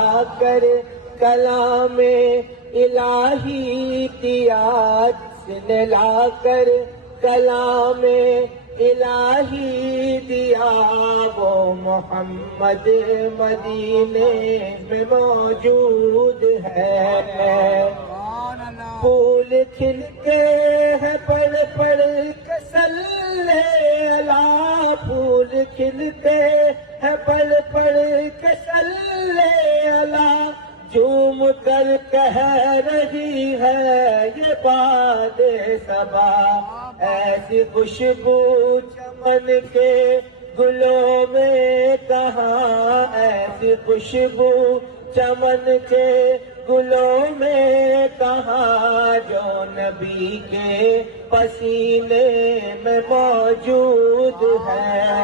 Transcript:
लाकर कलामे इलाही दिया, जिसने लाकर कलामे इलाही दिया, वो मोहम्मद मदीने में मौजूद है। फूल खिलते हैं पढ़ पढ़ के सल्ले अला, फूल खिलते हैं पढ़ पढ़ के सल्ले अला, झूम कर कह रही है ये बादे सबा, ऐसी खुशबू चमन के गुलों में कहाँ, ऐसी खुशबू चमन के गुलों में कहाँ, जो नबी के पसीने में मौजूद है।